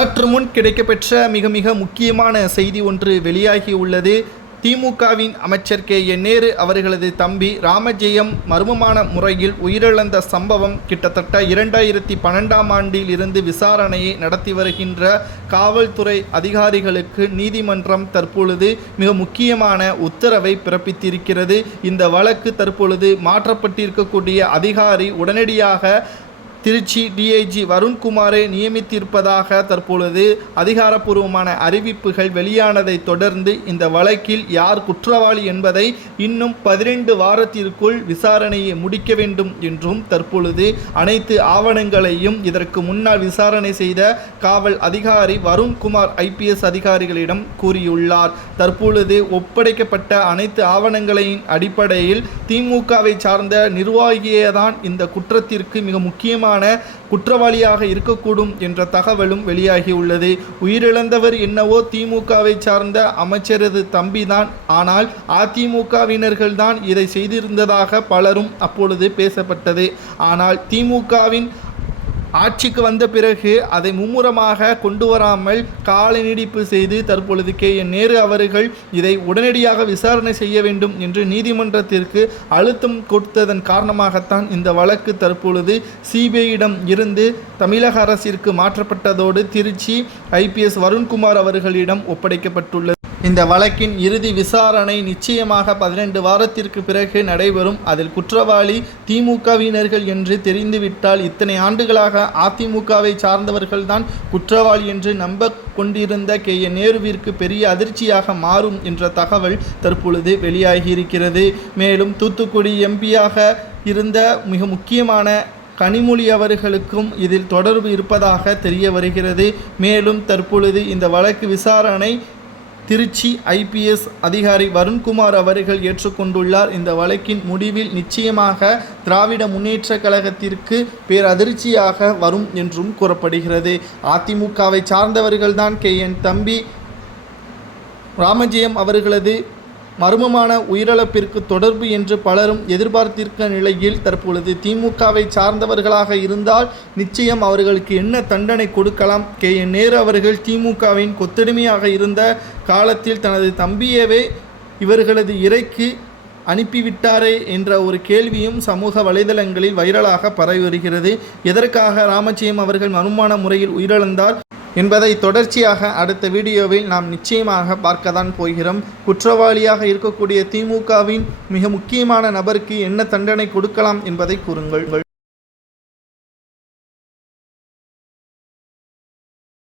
சற்று முன் கிடைக்கப்பெற்ற மிக முக்கியமான செய்தி ஒன்று வெளியாகியுள்ளது. திமுகவின் அமைச்சர் KN நேரு அவர்களது தம்பி ராமஜெயம் மர்மமான முறையில் உயிரிழந்த சம்பவம் கிட்டத்தட்ட 2012ஆம் ஆண்டில் இருந்து விசாரணையை நடத்தி வருகின்ற காவல்துறை அதிகாரிகளுக்கு நீதிமன்றம் தற்பொழுது மிக முக்கியமான உத்தரவை பிறப்பித்திருக்கிறது. இந்த வழக்கு தற்பொழுது மாற்றப்பட்டிருக்கக்கூடிய அதிகாரி உடனடியாக திருச்சி DIG வருண்குமாரை நியமித்திருப்பதாக தற்பொழுது அதிகாரப்பூர்வமான அறிவிப்புகள் வெளியானதை தொடர்ந்து இந்த வழக்கில் யார் குற்றவாளி என்பதை இன்னும் 12 வாரத்திற்குள் விசாரணையை முடிக்க வேண்டும் என்றும் தற்பொழுது அனைத்து ஆவணங்களையும் இதற்கு முன்னால் விசாரணை செய்த காவல் அதிகாரி வருண்குமார் IPS அதிகாரிகளிடம் கூறியுள்ளார். தற்பொழுது ஒப்படைக்கப்பட்ட அனைத்து ஆவணங்களின் அடிப்படையில் திமுகவை சார்ந்த நிர்வாகியேதான் இந்த குற்றத்திற்கு மிக முக்கியமான குற்றவாளியாக இருக்கக்கூடும் என்ற தகவலும் வெளியாகியுள்ளது. உயிரிழந்தவர் என்னவோ திமுகவை சார்ந்த அமைச்சரது தம்பிதான். ஆனால் அதிமுகவினர்கள்தான் இதை செய்திருந்ததாக பலரும் அப்பொழுது பேசப்பட்டது. ஆனால் திமுகவின் ஆட்சிக்கு வந்த பிறகு அதை மும்முரமாக கொண்டு வராமல் கால நீடிப்பு செய்து தற்பொழுது KN நேரு அவர்கள் இதை உடனடியாக விசாரணை செய்ய வேண்டும் என்று நீதிமன்றத்திற்கு அழுத்தம் கொடுத்ததன் காரணமாகத்தான் இந்த வழக்கு தற்பொழுது CBIயிடம் இருந்து தமிழக அரசிற்கு மாற்றப்பட்டதோடு திருச்சி IPS வருண்குமார் அவர்களிடம் ஒப்படைக்கப்பட்டுள்ளது. இந்த வழக்கின் இறுதி விசாரணை நிச்சயமாக 12 வாரத்திற்கு பிறகு நடைபெறும். அதில் குற்றவாளி திமுகவினர்கள் என்று தெரிந்துவிட்டால் இத்தனை ஆண்டுகளாக அதிமுகவை சார்ந்தவர்கள்தான் குற்றவாளி என்று நம்ப கொண்டிருந்த KN நேருவிற்கு பெரிய அதிர்ச்சியாக மாறும் என்ற தகவல் தற்பொழுது வெளியாகியிருக்கிறது. மேலும் தூத்துக்குடி MPயாக இருந்த மிக முக்கியமான கனிமொழி அவர்களுக்கும் இதில் தொடர்பு இருப்பதாக தெரிய வருகிறது. மேலும் தற்பொழுது இந்த வழக்கு விசாரணை திருச்சி IPS அதிகாரி வருண்குமார் அவர்கள் ஏற்றுக்கொண்டுள்ளார். இந்த வழக்கின் முடிவில் நிச்சயமாக திராவிட முன்னேற்ற கழகத்திற்கு பேரதிர்ச்சியாக வரும் என்றும் கூறப்படுகிறது. அதிமுகவை சார்ந்தவர்கள்தான் KN தம்பி ராமஜெயம் அவர்களது மர்மமான உயிரிழப்பிற்கு தொடர்பு என்று பலரும் எதிர்பார்த்திருக்க நிலையில் தற்பொழுது திமுகவை சார்ந்தவர்களாக இருந்தால் நிச்சயம் அவர்களுக்கு என்ன தண்டனை கொடுக்கலாம்? KN நேரு அவர்கள் திமுகவின் கொத்தடிமையாக இருந்த காலத்தில் தனது தம்பியவே இவர்களது இறைக்கு அனுப்பிவிட்டாரே என்ற ஒரு கேள்வியும் சமூக வலைதளங்களில் வைரலாக பரவி வருகிறது. எதற்காக ராமஜெயம் அவர்கள் மர்மமான முறையில் உயிரிழந்தார் என்பதை தொடர்ச்சியாக அடுத்த வீடியோவில் நாம் நிச்சயமாக பார்க்கத்தான் போகிறோம். குற்றவாளியாக இருக்கக்கூடிய திமுகவின் மிக முக்கியமான நபருக்கு என்ன தண்டனை கொடுக்கலாம் என்பதை கூறுங்கள்.